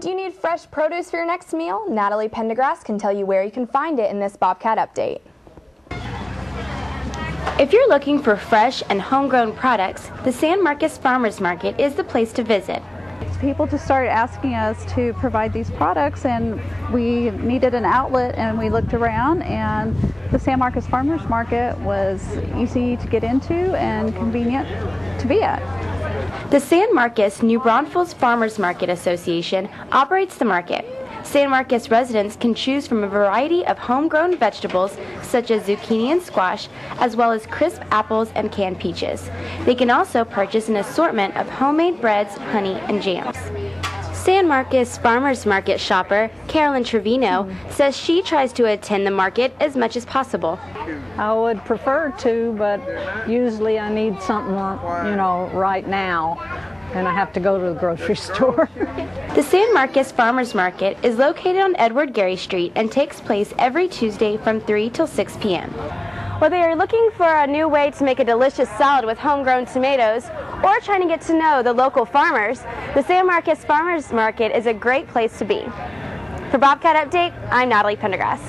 Do you need fresh produce for your next meal? Natalie Pendergrass can tell you where you can find it in this Bobcat update. If you're looking for fresh and homegrown products, the San Marcos Farmers Market is the place to visit. People just started asking us to provide these products, and we needed an outlet, and we looked around, and the San Marcos Farmers Market was easy to get into and convenient to be at. The San Marcos New Braunfels Farmers Market Association operates the market. San Marcos residents can choose from a variety of homegrown vegetables such as zucchini and squash, as well as crisp apples and canned peaches. They can also purchase an assortment of homemade breads, honey, and jams. San Marcos Farmers Market shopper Carolyn Trevino says she tries to attend the market as much as possible. I would prefer to, but usually I need something, right now, and I have to go to the grocery store. The San Marcos Farmers Market is located on Edward Gary Street and takes place every Tuesday from 3 till 6 p.m. Whether you're looking for a new way to make a delicious salad with homegrown tomatoes or trying to get to know the local farmers, the San Marcos Farmers Market is a great place to be. For Bobcat Update, I'm Natalie Pendergrass.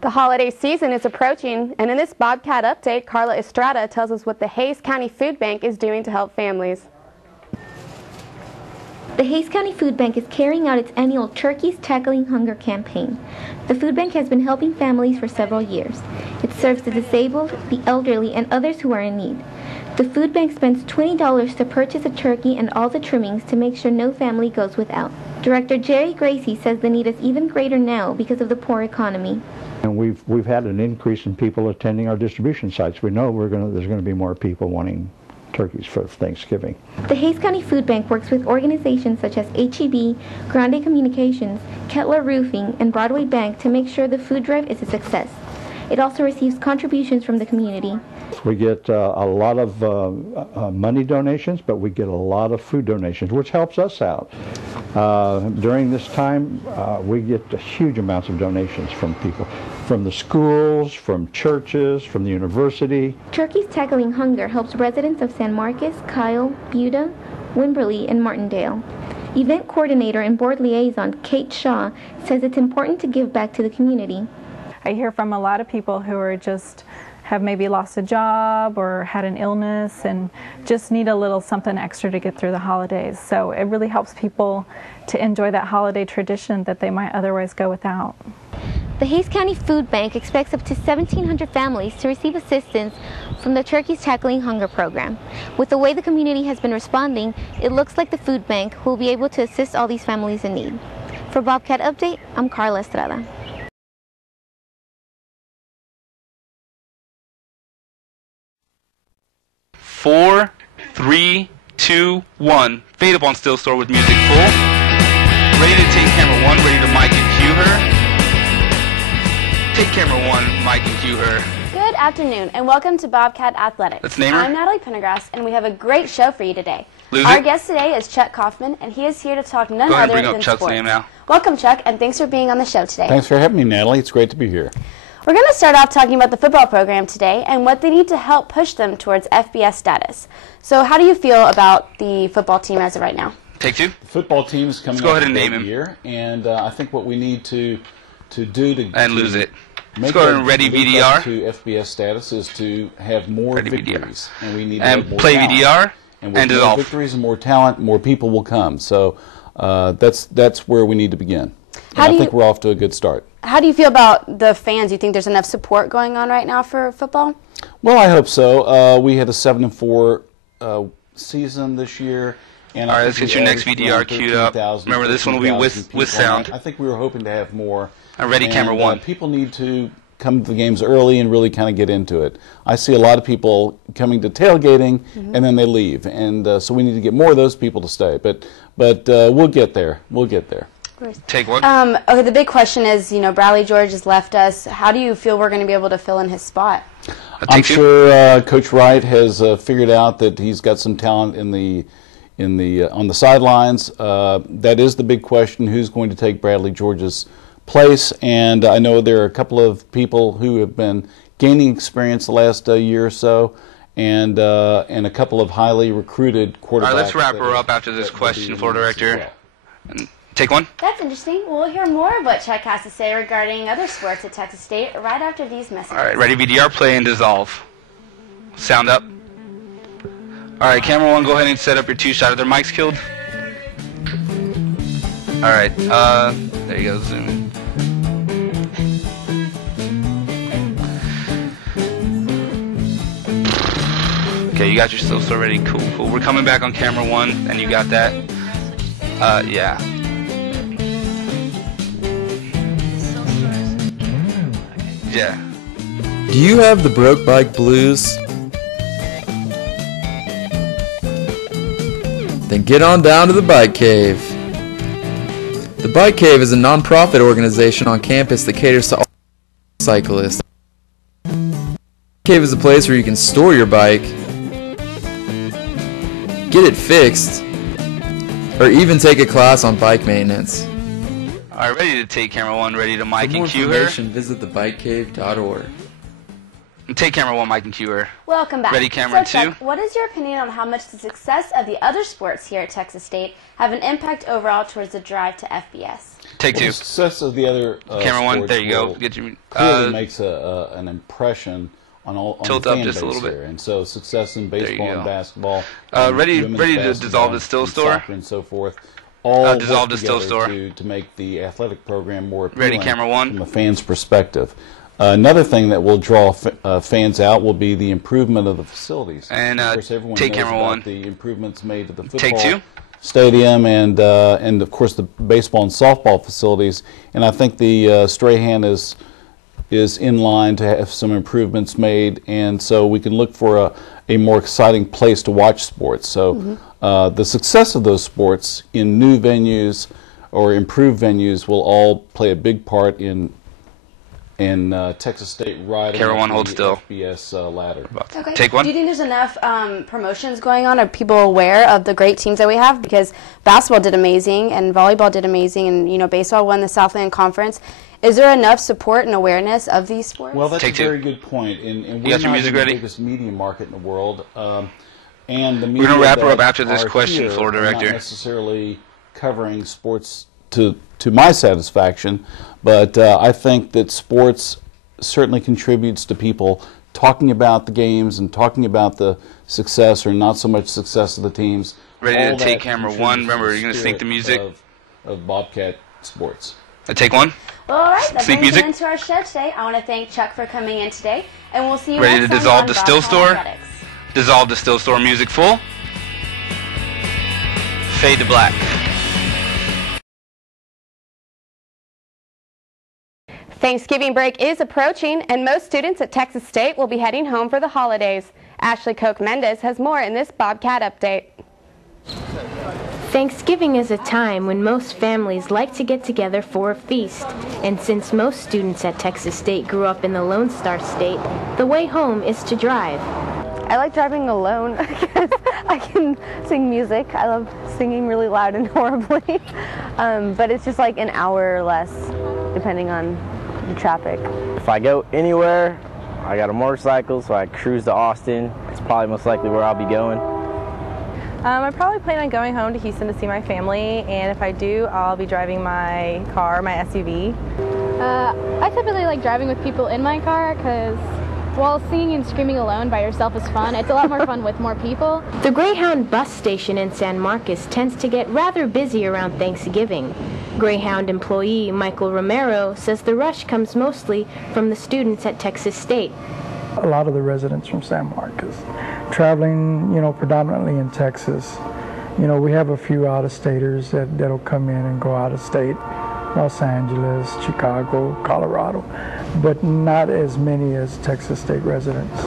The holiday season is approaching, and in this Bobcat Update, Carla Estrada tells us what the Hays County Food Bank is doing to help families. The Hays County Food Bank is carrying out its annual Turkeys Tackling Hunger campaign. The food bank has been helping families for several years. It serves the disabled, the elderly, and others who are in need. The food bank spends $20 to purchase a turkey and all the trimmings to make sure no family goes without. Director Jerry Gracie says the need is even greater now because of the poor economy. And we've had an increase in people attending our distribution sites. We know there's going to be more people wanting turkeys for Thanksgiving. The Hays County Food Bank works with organizations such as HEB, Grande Communications, Kettler Roofing, and Broadway Bank to make sure the food drive is a success. It also receives contributions from the community. We get a lot of money donations, but we get a lot of food donations, which helps us out. During this time, we get huge amounts of donations from people, from the schools, from churches, from the university. Turkeys Tackling Hunger helps residents of San Marcos, Kyle, Buda, Wimberley, and Martindale. Event coordinator and board liaison Kate Shaw says it's important to give back to the community. I hear from a lot of people who are have maybe lost a job or had an illness and just need a little something extra to get through the holidays. So it really helps people to enjoy that holiday tradition that they might otherwise go without. The Hays County Food Bank expects up to 1,700 families to receive assistance from the Turkeys Tackling Hunger program. With the way the community has been responding, it looks like the food bank will be able to assist all these families in need. For Bobcat Update, I'm Carla Estrada. Four, three, two, one. Fade up on Still Store with music full. Ready to take camera one, ready to mic and cue her. Take camera one, mic and cue her. Good afternoon, and welcome to Bobcat Athletics. Let's name her. I'm Natalie Pendergrass, and we have a great show for you today. Lose Our it. guest today is Chuck Kaufman, and he is here to talk none Go ahead other and bring than up Chuck's sports. name now. Welcome, Chuck, and thanks for being on the show today. Thanks for having me, Natalie. It's great to be here. We're going to start off talking about the football program today and what they need to help push them towards FBS status. So how do you feel about the football team as of right now? Take two. The football team is coming Let's go up ahead and name every him. year, and I think what we need to do to And lose it. Make Let's go ahead and that ready move up VDR. to FBS status is to have more Ready victories, VDR. and we need to have more play talent. VDR And with and more dissolve. victories and more talent, more people will come. So that's where we need to begin. And How do I think you- we're off to a good start. How do you feel about the fans? Do you think there's enough support going on right now for football? Well, I hope so. We had a 7-4 season this year. And All right, I let's think get we your next averaged VDR around queued up. 13,000, Remember, this one will be with 14,000 with people. sound. I think we were hoping to have more. And ready, camera one. People need to come to the games early and really kind of get into it. I see a lot of people coming to tailgating and then they leave, and so we need to get more of those people to stay. But we'll get there. We'll get there. Take one. Okay, the big question is, Bradley George has left us. How do you feel we're going to be able to fill in his spot? I'm sure Coach Wright has figured out that he's got some talent on the sidelines. That is the big question: who's going to take Bradley George's place? And I know there are a couple of people who have been gaining experience the last year or so, and a couple of highly recruited quarterbacks. All right, let's wrap her up after this question, Floor Director. And take one. That's interesting. We'll hear more of what Chuck has to say regarding other sports at Texas State right after these messages. All right, ready, VDR, play and dissolve. Sound up. All right, camera one, go ahead and set up your two-shot. Are their mics killed? All right, there you go, zoom in. Okay, you got your still store ready. Cool, cool. We're coming back on camera one, and you got that. Yeah. Yeah. Do you have the broke bike blues? Then get on down to the Bike Cave. The Bike Cave is a non-profit organization on campus that caters to all cyclists. The Bike Cave is a place where you can store your bike, get it fixed, or even take a class on bike maintenance. All right, ready to take camera one, ready to mic For more and cue her. information, visit thebikecave.org. Take camera one, mic and cue her. Welcome back. Ready, camera So, Chuck, two. what is your opinion on how much the success of the other sports here at Texas State have an impact overall towards the drive to FBS? Take two. The success of the other Camera one, sports there you go. will Get your clearly makes an impression on all on Tilt the up fan just a base little bit. here. And so success in you baseball go. and basketball, ready women's to basketball dissolve the still and store? soccer and so forth. All dissolve work the still together store. to make the athletic program more appealing Ready, camera one. from a fan's perspective. Another thing that will draw fans out will be the improvement of the facilities. And, of course, everyone take knows camera about one. the improvements made to the football Take two. stadium and of course the baseball and softball facilities. And I think the Strahan is in line to have some improvements made, and so we can look for a more exciting place to watch sports. So the success of those sports in new venues or improved venues will all play a big part in Texas State riding Camera one, the hold still. FBS ladder. Okay. Take one. Do you think there's enough promotions going on? Are people aware of the great teams that we have? Because basketball did amazing, and volleyball did amazing, and baseball won the Southland Conference. Is there enough support and awareness of these sports? Well, that's Take a two. very good point. And You we're got your not music in the ready? biggest media market in the world. And the We're media gonna wrap her that up after this are question, here Floor are Director. not necessarily covering sports to my satisfaction, but I think that sports certainly contributes to people talking about the games and talking about the success or not so much success of the teams. Ready to All take that camera contributes one. to Remember, the you're gonna sync the music. spirit of Bobcat sports. Take one. Well, all right, that Sync brings music. it into our show today. I want to thank Chuck for coming in today, and we'll see you Ready next to time dissolve on the still Bobcat store? Athletics. Dissolve the still store music full. Fade to black. Thanksgiving break is approaching, and most students at Texas State will be heading home for the holidays. Ashley Koch-Mendez has more in this Bobcat update. Thanksgiving is a time when most families like to get together for a feast. And since most students at Texas State grew up in the Lone Star State, the way home is to drive. I like driving alone because I can sing music. I love singing really loud and horribly. But it's just like an hour or less, depending on the traffic. If I go anywhere, I got a motorcycle, so I cruise to Austin. It's probably most likely where I'll be going. I probably plan on going home to Houston to see my family, and if I do, I'll be driving my car, my SUV. I typically like driving with people in my car because while singing and screaming alone by yourself is fun, it's a lot more fun with more people. The Greyhound bus station in San Marcos tends to get rather busy around Thanksgiving. Greyhound employee Michael Romero says the rush comes mostly from the students at Texas State. A lot of the residents from San Marcos traveling, predominantly in Texas. We have a few out-of-staters that'll come in and go out of state, Los Angeles, Chicago, Colorado, but not as many as Texas State residents.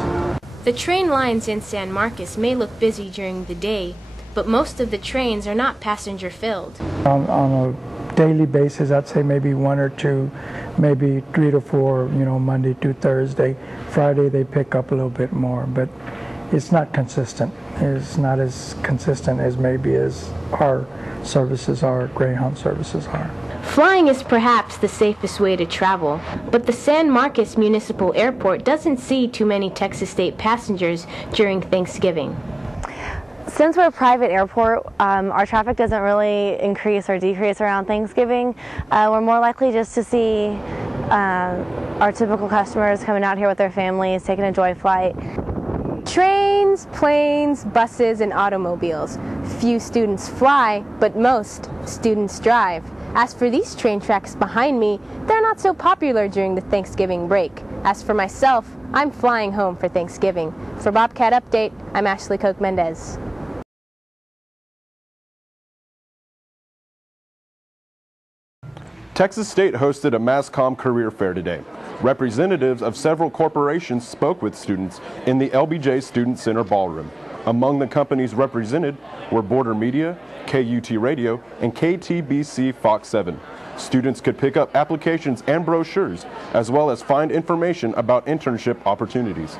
The train lines in San Marcos may look busy during the day, but most of the trains are not passenger filled. On a daily basis, I'd say maybe one or two, maybe 3 to 4, Monday to Thursday. Friday they pick up a little bit more, but it's not consistent. It's not as consistent as maybe as our services are, Greyhound services are. Flying is perhaps the safest way to travel, but the San Marcos Municipal Airport doesn't see too many Texas State passengers during Thanksgiving. Since we're a private airport, our traffic doesn't really increase or decrease around Thanksgiving. We're more likely just to see our typical customers coming out here with their families, taking a joy flight. Trains, planes, buses, and automobiles. Few students fly, but most students drive. As for these train tracks behind me, they're not so popular during the Thanksgiving break. As for myself, I'm flying home for Thanksgiving. For Bobcat Update, I'm Ashley Koch Mendez. Texas State hosted a MassCom career fair today. Representatives of several corporations spoke with students in the LBJ Student Center ballroom. Among the companies represented were Border Media, KUT Radio, and KTBC Fox 7. Students could pick up applications and brochures, as well as find information about internship opportunities.